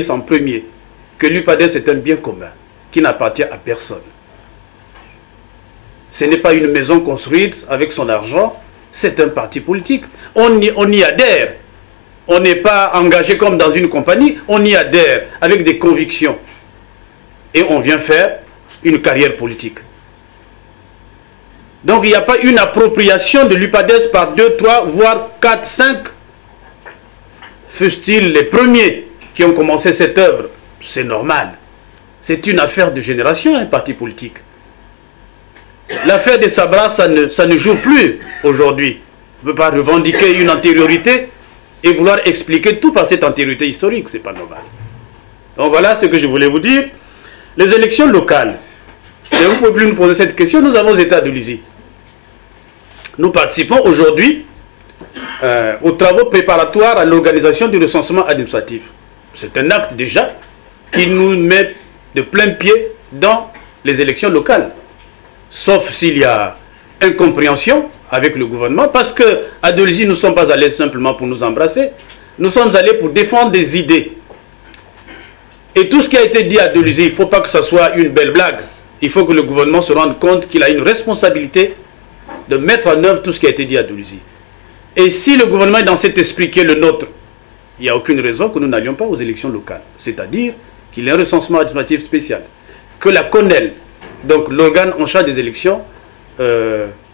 en premier que l'UPADES est un bien commun qui n'appartient à personne. Ce n'est pas une maison construite avec son argent, c'est un parti politique. On y adhère. On n'est pas engagé comme dans une compagnie, on y adhère avec des convictions. Et on vient faire une carrière politique. Donc il n'y a pas une appropriation de l'UPADES par 2, 3, voire 4, 5. Fussent-ils les premiers qui ont commencé cette œuvre, c'est normal. C'est une affaire de génération, un parti politique. L'affaire des Sabras, ça ne joue plus aujourd'hui. On ne peut pas revendiquer une antériorité et vouloir expliquer tout par cette antériorité historique, c'est pas normal. Donc voilà ce que je voulais vous dire. Les élections locales, et vous ne pouvez plus nous poser cette question, nous avons été à Dolisie. Nous participons aujourd'hui aux travaux préparatoires à l'organisation du recensement administratif. C'est un acte déjà qui nous met de plein pied dans les élections locales. Sauf s'il y a incompréhension avec le gouvernement, parce qu'à Dolisie, nous ne sommes pas allés simplement pour nous embrasser, nous sommes allés pour défendre des idées. Et tout ce qui a été dit à Dolisie, il ne faut pas que ce soit une belle blague. Il faut que le gouvernement se rende compte qu'il a une responsabilité de mettre en œuvre tout ce qui a été dit à Dolisie. Et si le gouvernement est dans cet esprit qui est le nôtre, il n'y a aucune raison que nous n'allions pas aux élections locales. C'est-à-dire qu'il y ait un recensement administratif spécial. Que la CONEL, donc l'organe en charge des élections,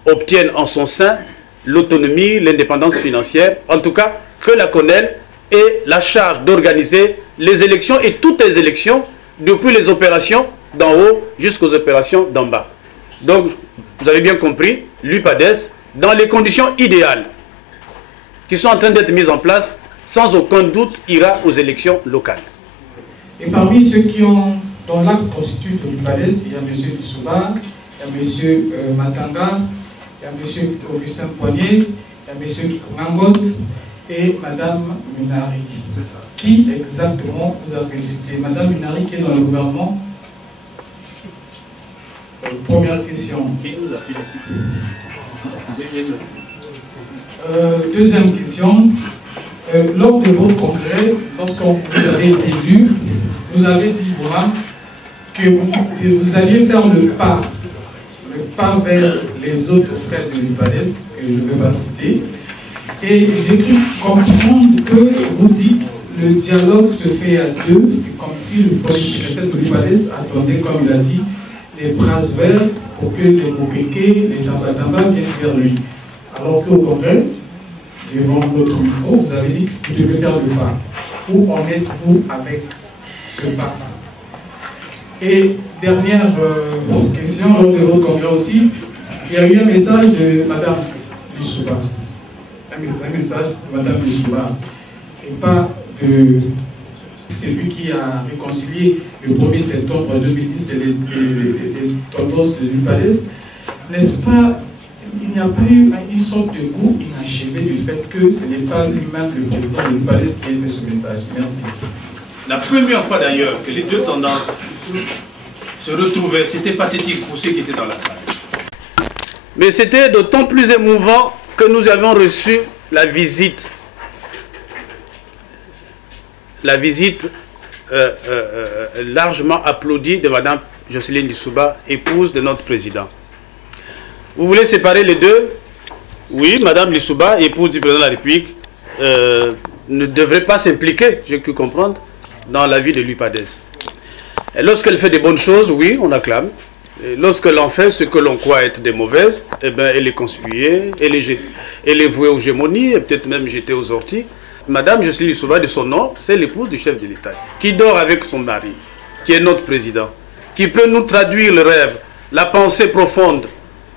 obtienne en son sein l'autonomie, l'indépendance financière. En tout cas, que la CONEL ait la charge d'organiser les élections et toutes les élections, depuis les opérations d'en haut jusqu'aux opérations d'en bas. Donc, vous avez bien compris, l'UPADES, dans les conditions idéales qui sont en train d'être mises en place, sans aucun doute, ira aux élections locales. Et parmi ceux qui ont, dont l'acte constitue de l'UPADES, il y a M. Lissouba, il y a M. Matanga, il y a M. Augustin Poignet, il y a M. Kikongangot et Mme Munari. Qui exactement vous a félicité? Mme Munari qui est dans le gouvernement. Première question. Qui vous a félicité? Deuxième question. Lors de votre congrès, lorsqu'on vous avez été élu, vous avez dit, voilà, que vous alliez faire le pas vers les autres frères de l'UPADES, que je ne vais pas citer. Et j'ai cru comprendre que vous dites le dialogue se fait à deux. C'est comme si le premier secrétaire de l'UPADES attendait, comme il a dit, les bras ouverts pour que les Mopeke, les Tambatamba viennent vers lui. Alors qu'au congrès, devant votre micro, vous avez dit que vous devez faire le pas. Où en êtes-vous avec ce pas? Et dernière question, lors de votre congrès aussi, il y a eu un message de Mme Lissouba. Un message de Mme Lissouba. Et pas de celui qui a réconcilié le 1er septembre 2010 et les tendances de l'UPADES. N'est-ce pas? Il n'y a pas eu une sorte de goût inachevé du fait que ce n'est pas lui-même le président de l'UPADES qui a fait ce message. Merci. La première fois d'ailleurs que les deux tendances se retrouvaient, c'était pathétique pour ceux qui étaient dans la salle. Mais c'était d'autant plus émouvant que nous avions reçu la visite largement applaudie de Mme Jocelyne Lissouba, épouse de notre président. Vous voulez séparer les deux? Oui, Mme Lissouba, épouse du président de la République, ne devrait pas s'impliquer, j'ai pu comprendre, dans la vie de l'UPADES. Lorsqu'elle fait des bonnes choses, oui, on acclame. Lorsqu'elle en fait ce que l'on croit être des mauvaises, eh bien, elle est conspuée, elle est vouée aux gémonies, et peut-être même jetée aux orties. Madame Jocelyne Lissouba, de son nom, c'est l'épouse du chef de l'État, qui dort avec son mari, qui est notre président, qui peut nous traduire le rêve, la pensée profonde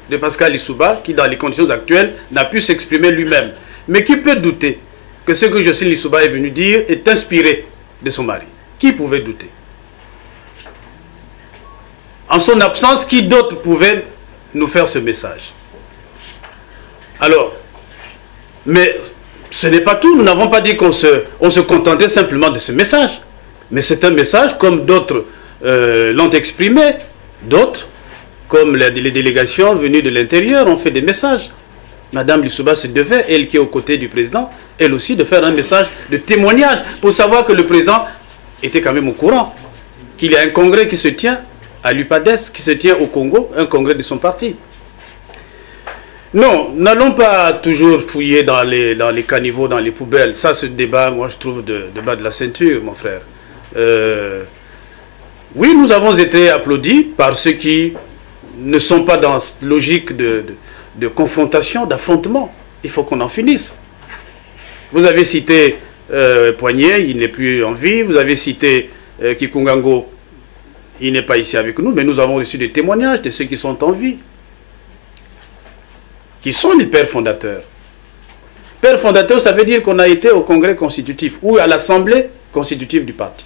de Pascal Lissouba, qui dans les conditions actuelles n'a pu s'exprimer lui-même, mais qui peut douter que ce que Jocelyne Lissouba est venu dire est inspiré de son mari? Qui pouvait douter? En son absence, qui d'autre pouvait nous faire ce message? Alors, mais ce n'est pas tout. Nous n'avons pas dit qu'on se contentait simplement de ce message. Mais c'est un message comme d'autres l'ont exprimé. D'autres, comme les délégations venues de l'intérieur, ont fait des messages. Madame Lissouba se devait, elle qui est aux côtés du président, elle aussi de faire un message de témoignage pour savoir que le président était quand même au courant qu'il y a un congrès qui se tient à l'UPADES, qui se tient au Congo, un congrès de son parti. Non, n'allons pas toujours fouiller dans les caniveaux, dans les poubelles. Ça, ce débat, moi, je trouve de bas de la ceinture, mon frère. Oui, nous avons été applaudis par ceux qui ne sont pas dans logique de confrontation, d'affrontement. Il faut qu'on en finisse. Vous avez cité Poignet, il n'est plus en vie. Vous avez cité Kikungango, il n'est pas ici avec nous, mais nous avons reçu des témoignages de ceux qui sont en vie, qui sont les pères fondateurs. Père fondateur, ça veut dire qu'on a été au congrès constitutif ou à l'assemblée constitutive du parti.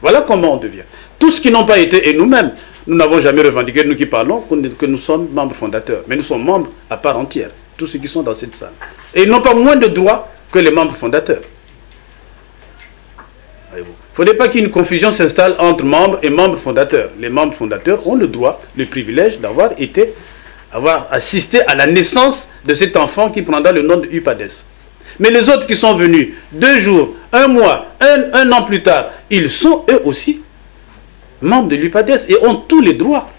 Voilà comment on devient. Tous ceux qui n'ont pas été, et nous-mêmes, nous n'avons jamais revendiqué, nous qui parlons, que nous sommes membres fondateurs. Mais nous sommes membres à part entière, tous ceux qui sont dans cette salle. Et ils n'ont pas moins de droits que les membres fondateurs. Il ne faudrait pas qu'une confusion s'installe entre membres et membres fondateurs. Les membres fondateurs ont le droit, le privilège d'avoir assisté à la naissance de cet enfant qui prendra le nom de UPADES. Mais les autres qui sont venus 2 jours, 1 mois, un an plus tard, ils sont eux aussi membres de l'UPADES et ont tous les droits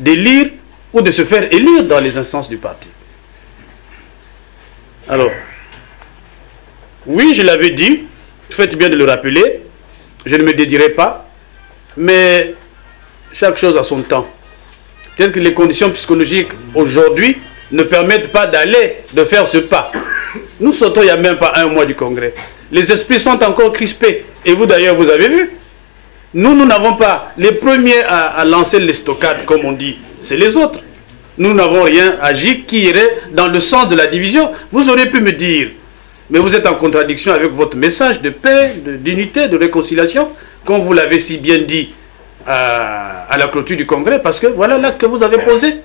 d'élire ou de se faire élire dans les instances du parti. Alors, oui, je l'avais dit, faites bien de le rappeler, je ne me dédirai pas, mais chaque chose a son temps. Peut-être que les conditions psychologiques aujourd'hui ne permettent pas de faire ce pas. Nous sortons il n'y a même pas 1 mois du congrès. Les esprits sont encore crispés. Et vous d'ailleurs, vous avez vu. Nous n'avons pas les premiers à lancer l'estocade, comme on dit. C'est les autres. Nous n'avons rien agi qui irait dans le sens de la division. Vous auriez pu me dire, mais vous êtes en contradiction avec votre message de paix, d'unité, de réconciliation, comme vous l'avez si bien dit à la clôture du congrès, parce que voilà l'acte que vous avez posé.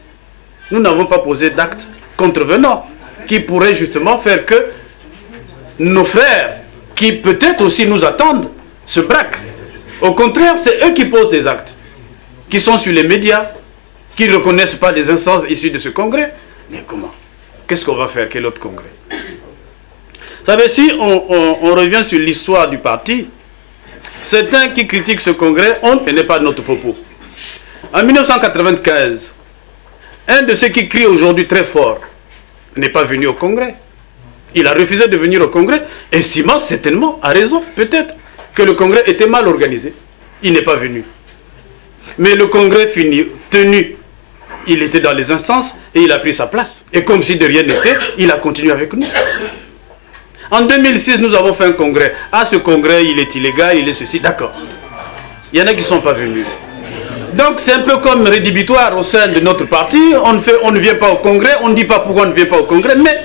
Nous n'avons pas posé d'acte contrevenant qui pourrait justement faire que nos frères, qui peut-être aussi nous attendent, se braquent. Au contraire, c'est eux qui posent des actes, qui sont sur les médias, qui ne reconnaissent pas les instances issues de ce congrès. Mais comment? Qu'est-ce qu'on va faire? Quel autre congrès? Vous savez, si on revient sur l'histoire du parti, certains qui critiquent ce congrès, ce n'est pas notre propos. En 1995, un de ceux qui crient aujourd'hui très fort n'est pas venu au congrès. Il a refusé de venir au congrès, estimant certainement, à raison, peut-être, que le congrès était mal organisé. Il n'est pas venu. Mais le congrès tenu, il était dans les instances et il a pris sa place. Et comme si de rien n'était, il a continué avec nous. En 2006, nous avons fait un congrès. Ah, ce congrès, il est illégal, il est ceci. D'accord. Il y en a qui ne sont pas venus. Donc, c'est un peu comme rédhibitoire au sein de notre parti. On ne vient pas au congrès, on ne dit pas pourquoi on ne vient pas au congrès, mais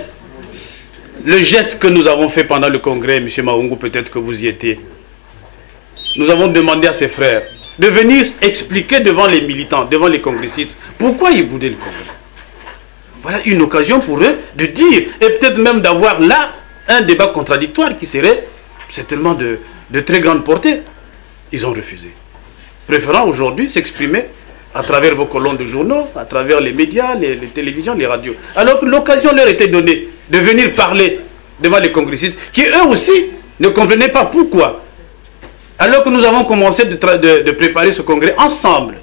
le geste que nous avons fait pendant le congrès, M. Maungu, peut-être que vous y étiez, nous avons demandé à ses frères de venir expliquer devant les militants, devant les congressistes, pourquoi ils boudaient le congrès. Voilà une occasion pour eux de dire, et peut-être même d'avoir là un débat contradictoire qui serait certainement de très grande portée. Ils ont refusé. Préférant aujourd'hui s'exprimer à travers vos colonnes de journaux, à travers les médias, les télévisions, les radios. Alors que l'occasion leur était donnée de venir parler devant les congressistes, qui eux aussi ne comprenaient pas pourquoi. Alors que nous avons commencé de préparer ce congrès ensemble.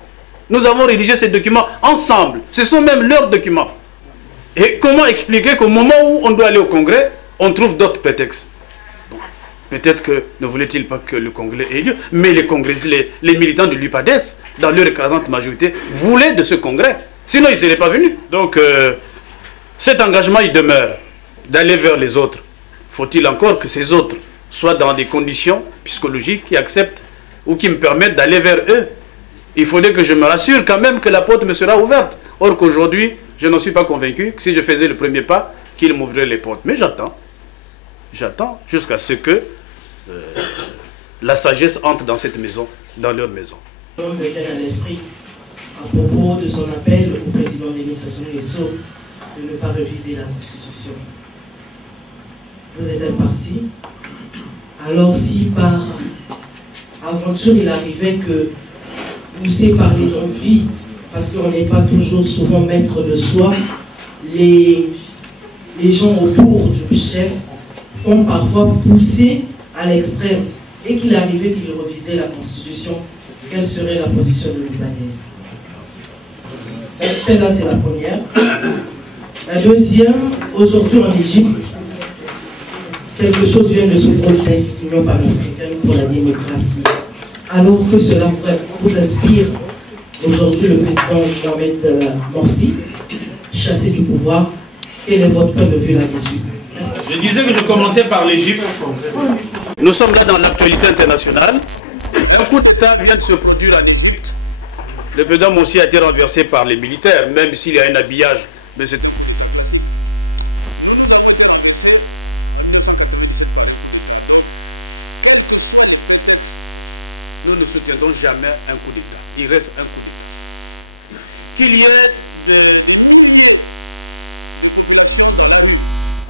Nous avons rédigé ces documents ensemble. Ce sont même leurs documents. Et comment expliquer qu'au moment où on doit aller au congrès, on trouve d'autres prétextes? Bon, peut-être que ne voulait-il pas que le congrès ait lieu, mais les militants de l'UPADES, dans leur écrasante majorité, voulaient de ce congrès. Sinon, ils ne seraient pas venus. Donc, cet engagement, il demeure d'aller vers les autres. Faut-il encore que ces autres soient dans des conditions psychologiques qui acceptent ou qui me permettent d'aller vers eux? Il faudrait que je me rassure quand même que la porte me sera ouverte. Or qu'aujourd'hui, je n'en suis pas convaincu que si je faisais le premier pas, qu'ils m'ouvriraient les portes. Mais j'attends. J'attends jusqu'à ce que la sagesse entre dans cette maison, dans leur maison. L'homme me vient à l'esprit à propos de son appel au président Denis Sassou Nguesso de ne pas réviser la Constitution. Vous êtes un parti. Alors si par aventure il arrivait que, poussé par les envies, parce qu'on n'est pas toujours souvent maître de soi, les gens autour du chef font parfois pousser à l'extrême et qu'il est arrivé qu'il revisait la Constitution, quelle serait la position de l'Ubanaise? Celle-là, c'est la première. La deuxième, aujourd'hui en Égypte, quelque chose vient de se produire, l'Union panafricaine pour la démocratie. Alors que cela vous inspire aujourd'hui le président Mohamed Morsi, chassé du pouvoir, quel est votre point de vue là-dessus? Je disais que je commençais par l'Égypte. Nous sommes là dans l'actualité internationale. Un coup d'État vient de se produire en Égypte. Le président Morsi a été renversé par les militaires, même s'il y a un habillage. Mais c'est... Nous ne soutiendrons jamais un coup d'État. Il reste un coup d'État. Qu'il y ait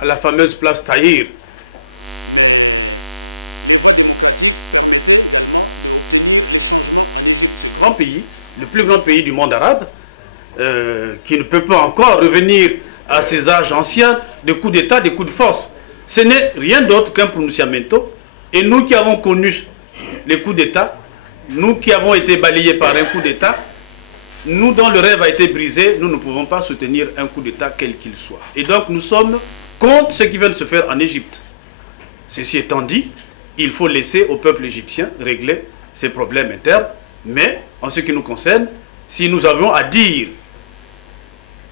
à la fameuse place Tahrir. Grand pays, le plus grand pays du monde arabe, qui ne peut pas encore revenir à ses âges anciens de coups d'État, de coups de force. Ce n'est rien d'autre qu'un pronunciamento. Et nous qui avons connu les coups d'État, nous qui avons été balayés par un coup d'État, nous dont le rêve a été brisé, nous ne pouvons pas soutenir un coup d'État quel qu'il soit. Et donc nous sommes contre ce qui vient de se faire en Égypte. Ceci étant dit, il faut laisser au peuple égyptien régler ses problèmes internes. Mais en ce qui nous concerne, si nous avions à dire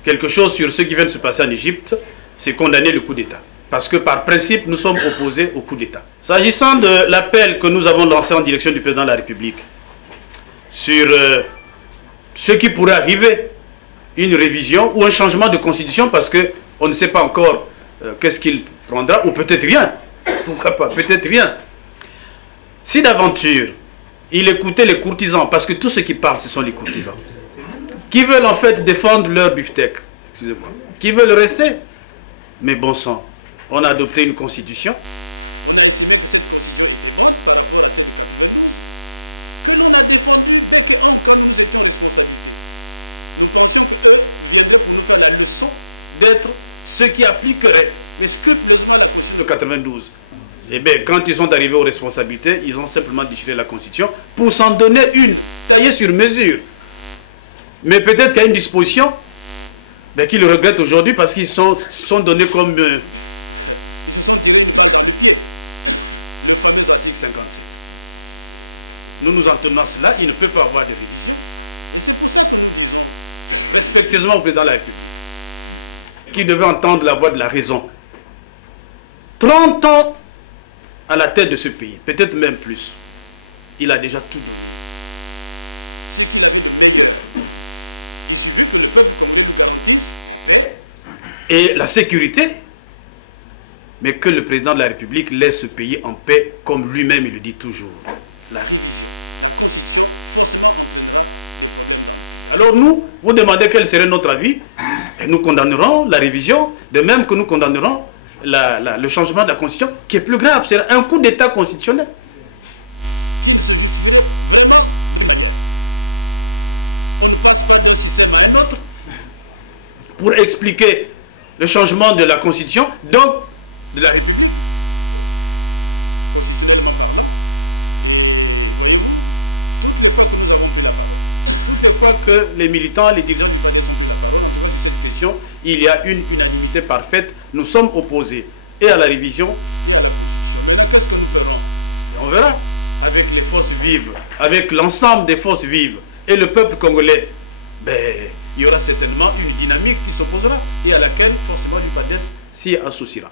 quelque chose sur ce qui vient de se passer en Égypte, c'est condamner le coup d'État. Parce que par principe, nous sommes opposés au coup d'État. S'agissant de l'appel que nous avons lancé en direction du président de la République sur ce qui pourrait arriver, une révision ou un changement de constitution, parce qu'on ne sait pas encore qu'est-ce qu'il prendra, ou peut-être rien. Pourquoi pas? Peut-être rien. Si d'aventure, il écoutait les courtisans, parce que tous ceux qui parlent, ce sont les courtisans, qui veulent en fait défendre leur beefsteak, excusez-moi, qui veulent rester. Mais bon sang, on a adopté une constitution. La leçon d'être ceux qui appliqueraient, mais scrupuleusement de 92. Eh bien, quand ils sont arrivés aux responsabilités, ils ont simplement déchiré la Constitution pour s'en donner une, taillée sur mesure. Mais peut-être qu'il y a une disposition qu'ils regrettent aujourd'hui parce qu'ils sont donnés comme... 56. Nous nous en tenons à cela, il ne peut pas avoir de révision. Respectueusement au président de la République, qui devait entendre la voix de la raison. 30 ans à la tête de ce pays, peut-être même plus. Il a déjà tout donné. Et la sécurité, mais que le président de la République laisse ce pays en paix, comme lui-même il le dit toujours. Alors nous, vous demandez quel serait notre avis, et nous condamnerons la révision, de même que nous condamnerons le changement de la Constitution, qui est plus grave, c'est un coup d'État constitutionnel. Pour expliquer le changement de la Constitution, donc de la République. Je crois que les militants, les dirigeants, il y a une unanimité parfaite. Nous sommes opposés et à la révision et à la... que nous ferons. Et on verra avec les forces vives, avec l'ensemble des forces vives et le peuple congolais. Il y aura certainement une dynamique qui s'opposera et à laquelle forcément l'UPADES s'y associera.